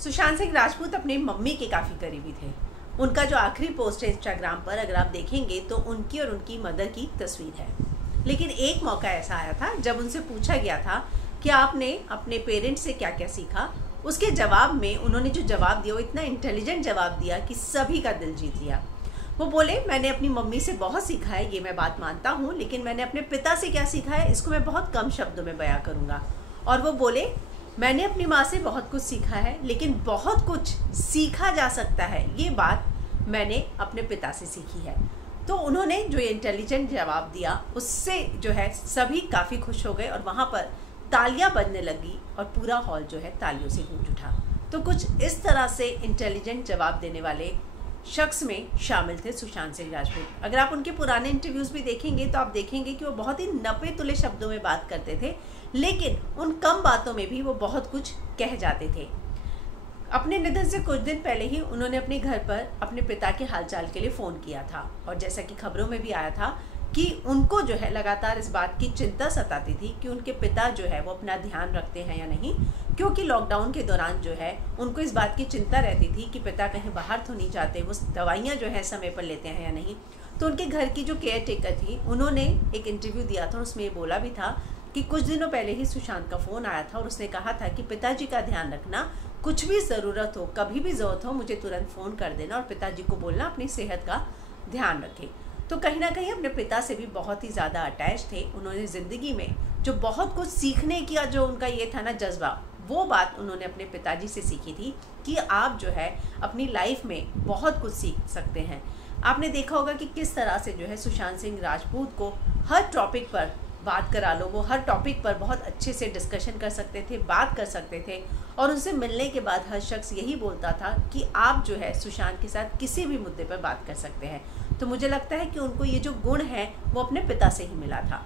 सुशांत सिंह राजपूत अपनी मम्मी के काफ़ी करीबी थे। उनका जो आखिरी पोस्ट है इंस्टाग्राम पर अगर आप देखेंगे तो उनकी और उनकी मदर की तस्वीर है। लेकिन एक मौका ऐसा आया था जब उनसे पूछा गया था कि आपने अपने पेरेंट्स से क्या क्या सीखा। उसके जवाब में उन्होंने जो जवाब दिया वो इतना इंटेलिजेंट जवाब दिया कि सभी का दिल जीत लिया। वो बोले, मैंने अपनी मम्मी से बहुत सीखा है, ये मैं बात मानता हूँ, लेकिन मैंने अपने पिता से क्या सीखा है इसको मैं बहुत कम शब्दों में बयां करूँगा। और वो बोले, मैंने अपनी माँ से बहुत कुछ सीखा है, लेकिन बहुत कुछ सीखा जा सकता है ये बात मैंने अपने पिता से सीखी है। तो उन्होंने जो इंटेलिजेंट जवाब दिया उससे जो है सभी काफ़ी खुश हो गए और वहाँ पर तालियां बजने लगी और पूरा हॉल जो है तालियों से गूंज उठा। तो कुछ इस तरह से इंटेलिजेंट जवाब देने वाले शख्स में शामिल थे सुशांत सिंह राजपूत। अगर आप उनके पुराने इंटरव्यूज़ भी देखेंगे तो आप देखेंगे कि वो बहुत ही नपे तुले शब्दों में बात करते थे, लेकिन उन कम बातों में भी वो बहुत कुछ कह जाते थे। अपने निधन से कुछ दिन पहले ही उन्होंने अपने घर पर अपने पिता के हालचाल के लिए फ़ोन किया था और जैसा कि खबरों में भी आया था कि उनको जो है लगातार इस बात की चिंता सताती थी कि उनके पिता जो है वो अपना ध्यान रखते हैं या नहीं, क्योंकि लॉकडाउन के दौरान जो है उनको इस बात की चिंता रहती थी कि पिता कहीं बाहर तो नहीं जाते, वो दवाइयाँ जो है समय पर लेते हैं या नहीं। तो उनके घर की जो केयर टेकर थी उन्होंने एक इंटरव्यू दिया था, उसमें ये बोला भी था कि कुछ दिनों पहले ही सुशांत का फ़ोन आया था और उसने कहा था कि पिताजी का ध्यान रखना, कुछ भी ज़रूरत हो, कभी भी ज़रूरत हो मुझे तुरंत फ़ोन कर देना और पिताजी को बोलना अपनी सेहत का ध्यान रखें। तो कहीं ना कहीं अपने पिता से भी बहुत ही ज़्यादा अटैच थे। उन्होंने ज़िंदगी में जो बहुत कुछ सीखने का जो उनका ये था ना जज्बा, वो बात उन्होंने अपने पिताजी से सीखी थी कि आप जो है अपनी लाइफ में बहुत कुछ सीख सकते हैं। आपने देखा होगा कि किस तरह से जो है सुशांत सिंह राजपूत को हर टॉपिक पर बात करा लो, वो हर टॉपिक पर बहुत अच्छे से डिस्कशन कर सकते थे, बात कर सकते थे और उनसे मिलने के बाद हर शख्स यही बोलता था कि आप जो है सुशांत के साथ किसी भी मुद्दे पर बात कर सकते हैं। तो मुझे लगता है कि उनको ये जो गुण है वो अपने पिता से ही मिला था।